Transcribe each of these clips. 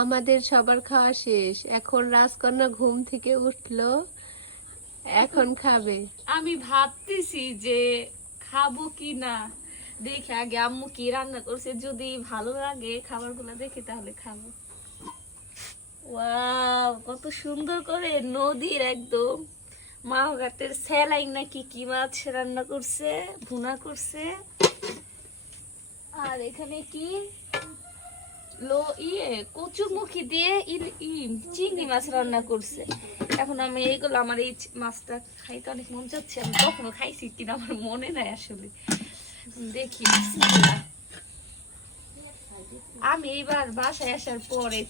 আমাদের সবার খাওয়া শেষ, এখন রাজকন্যা ঘুম থেকে উঠলো, এখন খাবে। আমি ভাবতেছি যে খাবো কি না, দেখে আগে আম্মু কি রান্না করছে, যদি ভালো লাগে খাবারগুলো দেখে তাহলে খাবো। ওয়াও, কত সুন্দর করে নদীর একদম মাওঘাটের স্যালাইন নাকি কি মাছ রান্না করছে, ভুনা করছে। আর এখানে কি কচুরমুখী দিয়ে চিংড়ি মাছ রান্না করছে। এখন আমি এইগুলো, আমার এই মাছটা খাইতে অনেক মন চাচ্ছে, আমি কখনো খাইছি কিনা আমার মনে নাই আসলে, দেখি। বিসমিল্লাহ। আমি এইবার বাসায় আসার পরে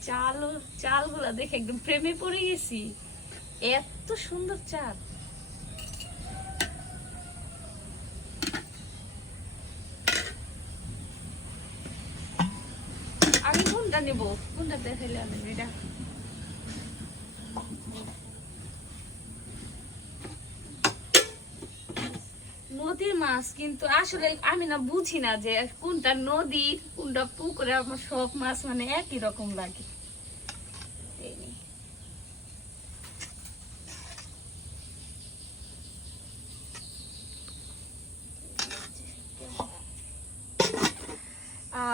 চালগুলা দেখে একদম প্রেমে পড়ে গেছি, এত সুন্দর চাল। আমি কোনটা নেব, কোনটা দেখাইলে আমি এটা। নদীর মাছ কিন্তু আসলে আমি না বুঝি না যে কোনটা নদী কোনটা পুকুরে, আমার সব মাছ মানে একই রকম লাগে।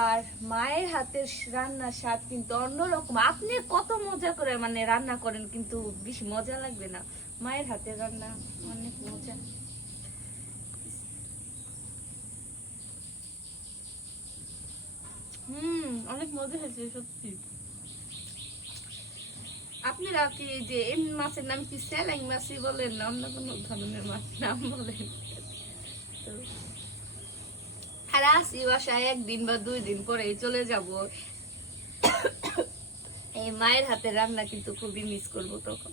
আর মায়ের হাতের রান্নার স্বাদ কিন্তু অন্যরকম। আপনি কত মজা করে মানে রান্না করেন, কিন্তু বেশি মজা লাগবে না, মায়ের হাতের রান্না অনেক মজা। অনেক মজা হয়েছে সত্যি। আপনি রাতে যে এমনি মাছের নাম কি স্যালাইন মাছই বলেন না অন্য কোনো ধরনের মাছ নাম বলেন? আর আসি বাসায় একদিন বা 2 দিন পরেই চলে যাব। এই মায়ের হাতে রান্না কিন্তু খুবই মিস করবো তখন।